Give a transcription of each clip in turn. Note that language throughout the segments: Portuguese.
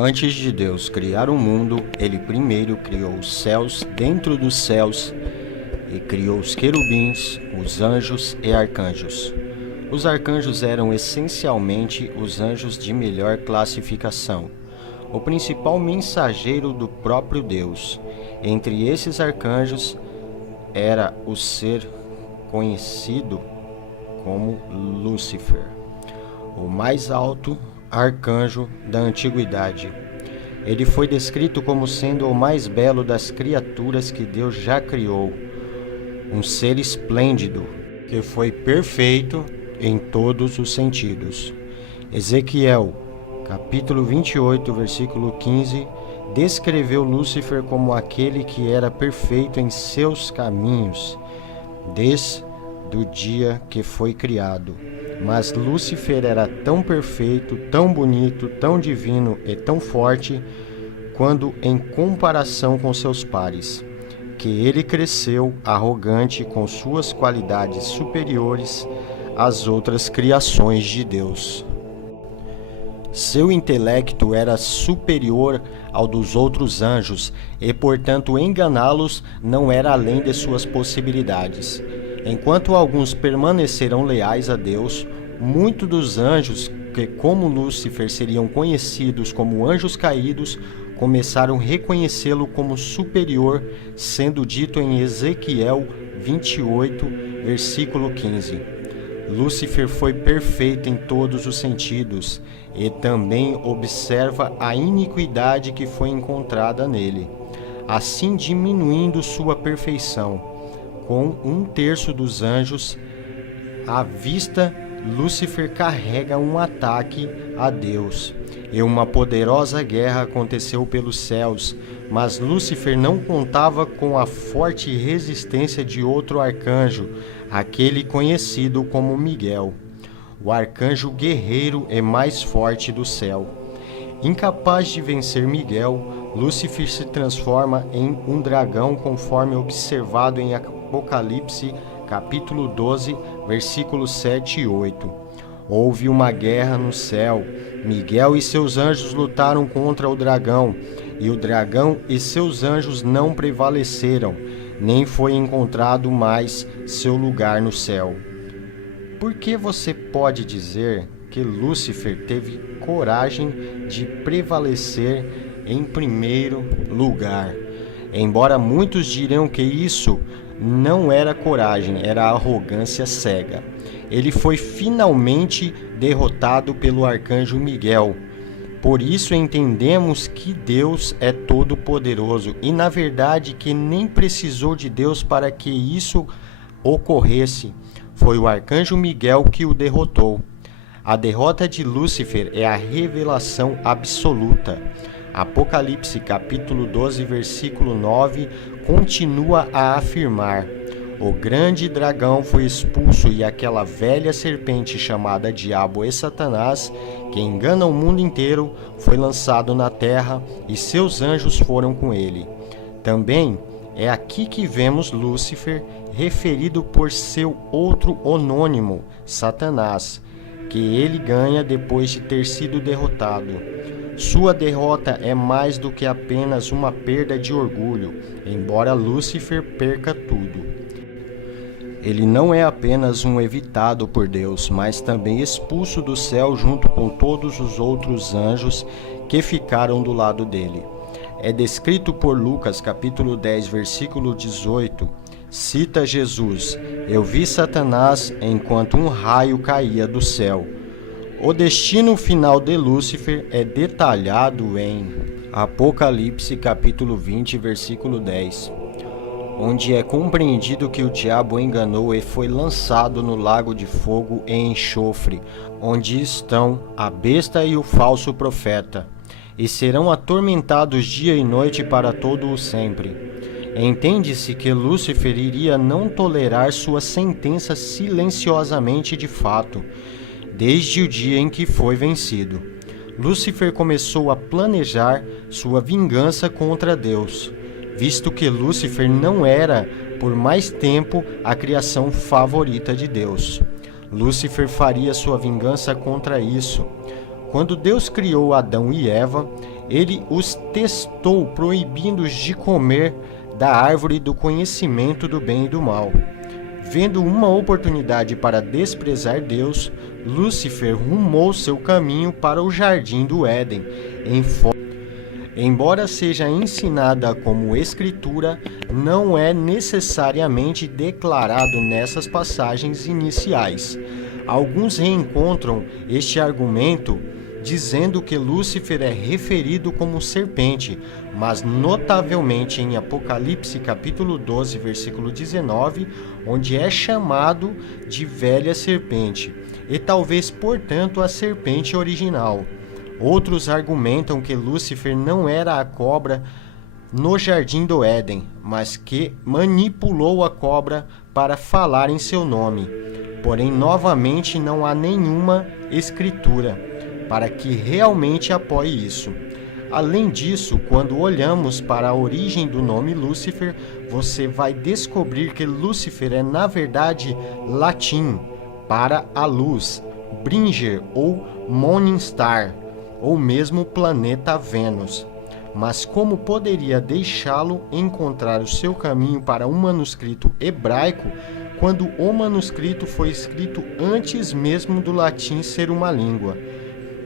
Antes de Deus criar o mundo, ele primeiro criou os céus dentro dos céus e criou os querubins, os anjos e arcanjos. Os arcanjos eram essencialmente os anjos de melhor classificação, o principal mensageiro do próprio Deus. Entre esses arcanjos era o ser conhecido como Lúcifer, o mais alto arcanjo da antiguidade. Ele foi descrito como sendo o mais belo das criaturas que Deus já criou, um ser esplêndido que foi perfeito em todos os sentidos. Ezequiel, capítulo 28, versículo 15, descreveu Lúcifer como aquele que era perfeito em seus caminhos, desde o dia que foi criado. Mas Lúcifer era tão perfeito, tão bonito, tão divino e tão forte quando em comparação com seus pares, que ele cresceu arrogante com suas qualidades superiores às outras criações de Deus. Seu intelecto era superior ao dos outros anjos e, portanto, enganá-los não era além de suas possibilidades. Enquanto alguns permanecerão leais a Deus, muitos dos anjos, que como Lúcifer seriam conhecidos como anjos caídos, começaram a reconhecê-lo como superior, sendo dito em Ezequiel 28, versículo 15. Lúcifer foi perfeito em todos os sentidos e também observa a iniquidade que foi encontrada nele, assim diminuindo sua perfeição. Com 1/3 dos anjos à vista, Lúcifer carrega um ataque a Deus. E uma poderosa guerra aconteceu pelos céus, mas Lúcifer não contava com a forte resistência de outro arcanjo, aquele conhecido como Miguel, o arcanjo guerreiro e mais forte do céu. Incapaz de vencer Miguel, Lúcifer se transforma em um dragão, conforme observado em Apocalipse, capítulo 12, versículos 7 e 8. Houve uma guerra no céu. Miguel e seus anjos lutaram contra o dragão, e o dragão e seus anjos não prevaleceram, nem foi encontrado mais seu lugar no céu. Por que você pode dizer que Lúcifer teve coragem de prevalecer em primeiro lugar? Embora muitos dirão que isso não era coragem, era arrogância cega. Ele foi finalmente derrotado pelo arcanjo Miguel. Por isso entendemos que Deus é todo-poderoso e, na verdade, que nem precisou de Deus para que isso ocorresse. Foi o arcanjo Miguel que o derrotou. A derrota de Lúcifer é a revelação absoluta. Apocalipse capítulo 12, versículo 9, continua a afirmar: o grande dragão foi expulso e aquela velha serpente chamada Diabo e Satanás, que engana o mundo inteiro, foi lançado na terra e seus anjos foram com ele. Também é aqui que vemos Lúcifer referido por seu outro homônimo, Satanás, que ele ganha depois de ter sido derrotado. Sua derrota é mais do que apenas uma perda de orgulho, embora Lúcifer perca tudo. Ele não é apenas um evitado por Deus, mas também expulso do céu junto com todos os outros anjos que ficaram do lado dele. É descrito por Lucas, capítulo 10, versículo 18, cita Jesus: eu vi Satanás enquanto um raio caía do céu. O destino final de Lúcifer é detalhado em Apocalipse capítulo 20, versículo 10, onde é compreendido que o diabo enganou e foi lançado no lago de fogo e enxofre, onde estão a besta e o falso profeta, e serão atormentados dia e noite para todo o sempre. Entende-se que Lúcifer iria não tolerar sua sentença silenciosamente de fato, desde o dia em que foi vencido. Lúcifer começou a planejar sua vingança contra Deus, visto que Lúcifer não era, por mais tempo, a criação favorita de Deus. Lúcifer faria sua vingança contra isso. Quando Deus criou Adão e Eva, ele os testou, proibindo-os de comer da árvore do conhecimento do bem e do mal. Vendo uma oportunidade para desprezar Deus, Lúcifer rumou seu caminho para o jardim do Éden. Embora seja ensinada como escritura, não é necessariamente declarado nessas passagens iniciais. Alguns reencontram este argumento dizendo que Lúcifer é referido como serpente, mas notavelmente em Apocalipse capítulo 12, versículo 19, onde é chamado de velha serpente, e talvez, portanto, a serpente original. Outros argumentam que Lúcifer não era a cobra no jardim do Éden, mas que manipulou a cobra para falar em seu nome. Porém, novamente, não há nenhuma escritura para que realmente apoie isso. Além disso, quando olhamos para a origem do nome Lúcifer, você vai descobrir que Lúcifer é, na verdade, latim para a luz, bringer ou morning star, ou mesmo planeta Vênus. Mas como poderia deixá-lo encontrar o seu caminho para um manuscrito hebraico, quando o manuscrito foi escrito antes mesmo do latim ser uma língua?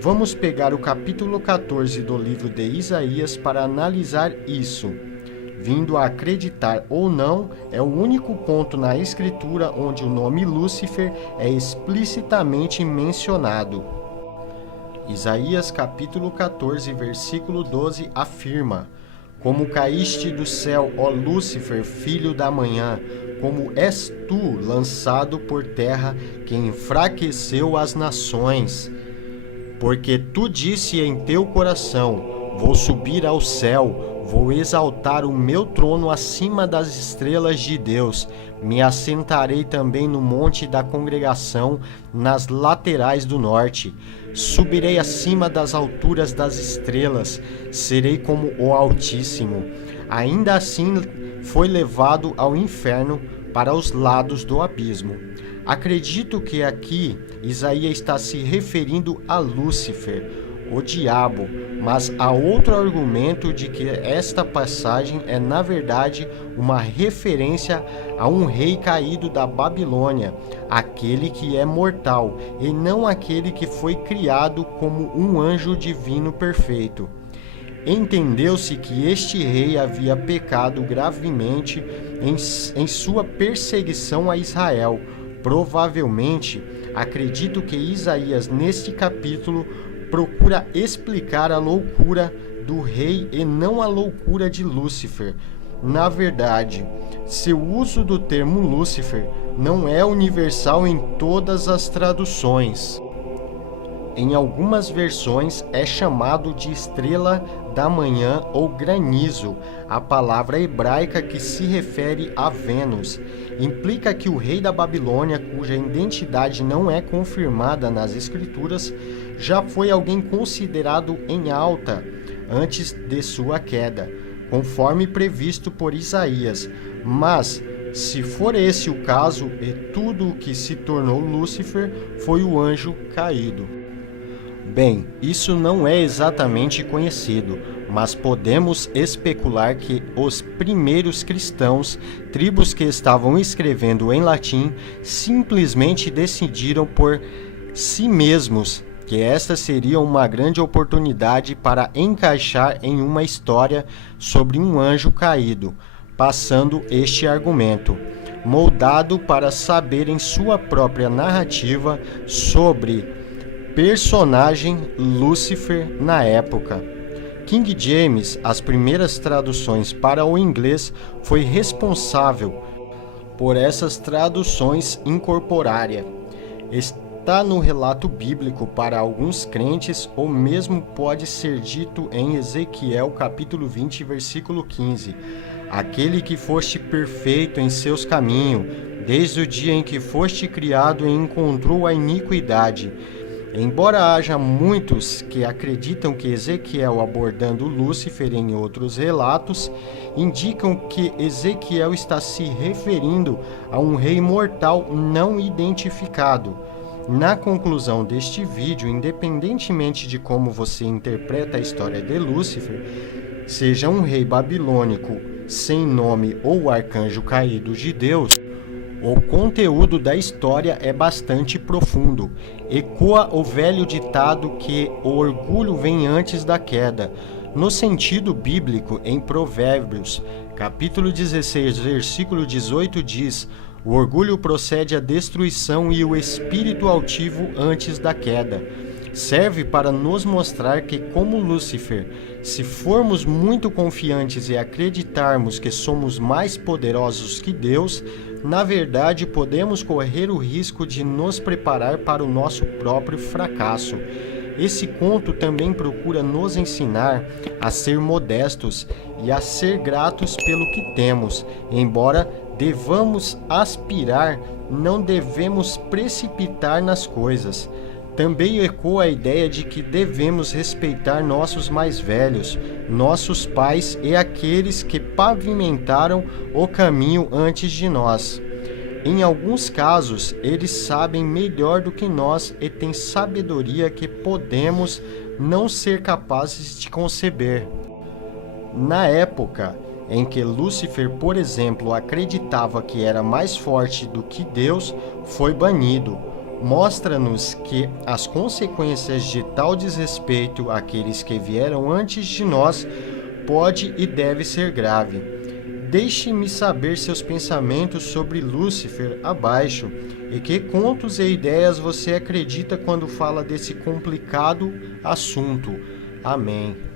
Vamos pegar o capítulo 14 do livro de Isaías para analisar isso. Vindo a acreditar ou não, é o único ponto na escritura onde o nome Lúcifer é explicitamente mencionado. Isaías capítulo 14, versículo 12 afirma: Como caíste do céu, ó Lúcifer, filho da manhã, como és tu lançado por terra, que enfraqueceu as nações. Porque tu disse em teu coração: vou subir ao céu, vou exaltar o meu trono acima das estrelas de Deus. Me assentarei também no monte da congregação, nas laterais do norte. Subirei acima das alturas das estrelas, serei como o Altíssimo. Ainda assim foi levado ao inferno, para os lados do abismo. Acredito que aqui Isaías está se referindo a Lúcifer, o diabo, mas há outro argumento de que esta passagem é na verdade uma referência a um rei caído da Babilônia, aquele que é mortal, e não aquele que foi criado como um anjo divino perfeito. Entendeu-se que este rei havia pecado gravemente em sua perseguição a Israel. Provavelmente, acredito que Isaías, neste capítulo, procura explicar a loucura do rei e não a loucura de Lúcifer. Na verdade, seu uso do termo Lúcifer não é universal em todas as traduções. Em algumas versões é chamado de estrela da manhã ou granizo. A palavra hebraica que se refere a Vênus implica que o rei da Babilônia, cuja identidade não é confirmada nas escrituras, já foi alguém considerado em alta antes de sua queda, conforme previsto por Isaías. Mas, se for esse o caso, e tudo o que se tornou Lúcifer foi o anjo caído. Bem, isso não é exatamente conhecido, mas podemos especular que os primeiros cristãos, tribos que estavam escrevendo em latim, simplesmente decidiram por si mesmos que esta seria uma grande oportunidade para encaixar em uma história sobre um anjo caído, passando este argumento, moldado para saber em sua própria narrativa sobre personagem Lúcifer na época. King James, as primeiras traduções para o inglês, foi responsável por essas traduções incorporárias. Está no relato bíblico para alguns crentes, ou mesmo pode ser dito em Ezequiel capítulo 20, versículo 15. Aquele que foste perfeito em seus caminhos, desde o dia em que foste criado e encontrou a iniquidade. Embora haja muitos que acreditam que Ezequiel abordando Lúcifer em outros relatos, indicam que Ezequiel está se referindo a um rei mortal não identificado. Na conclusão deste vídeo, independentemente de como você interpreta a história de Lúcifer, seja um rei babilônico sem nome ou arcanjo caído de Deus, o conteúdo da história é bastante profundo. Ecoa o velho ditado que o orgulho vem antes da queda. No sentido bíblico, em Provérbios, capítulo 16, versículo 18 diz: o orgulho procede à destruição e o espírito altivo antes da queda. Serve para nos mostrar que, como Lúcifer, se formos muito confiantes e acreditarmos que somos mais poderosos que Deus, na verdade podemos correr o risco de nos preparar para o nosso próprio fracasso. Esse conto também procura nos ensinar a ser modestos e a ser gratos pelo que temos. Embora devamos aspirar, não devemos precipitar nas coisas. Também ecoa a ideia de que devemos respeitar nossos mais velhos, nossos pais e aqueles que pavimentaram o caminho antes de nós. Em alguns casos, eles sabem melhor do que nós e têm sabedoria que podemos não ser capazes de conceber. Na época em que Lúcifer, por exemplo, acreditava que era mais forte do que Deus, foi banido. Mostra-nos que as consequências de tal desrespeito àqueles que vieram antes de nós pode e deve ser grave. Deixe-me saber seus pensamentos sobre Lúcifer abaixo e que contos e ideias você acredita quando fala desse complicado assunto. Amém.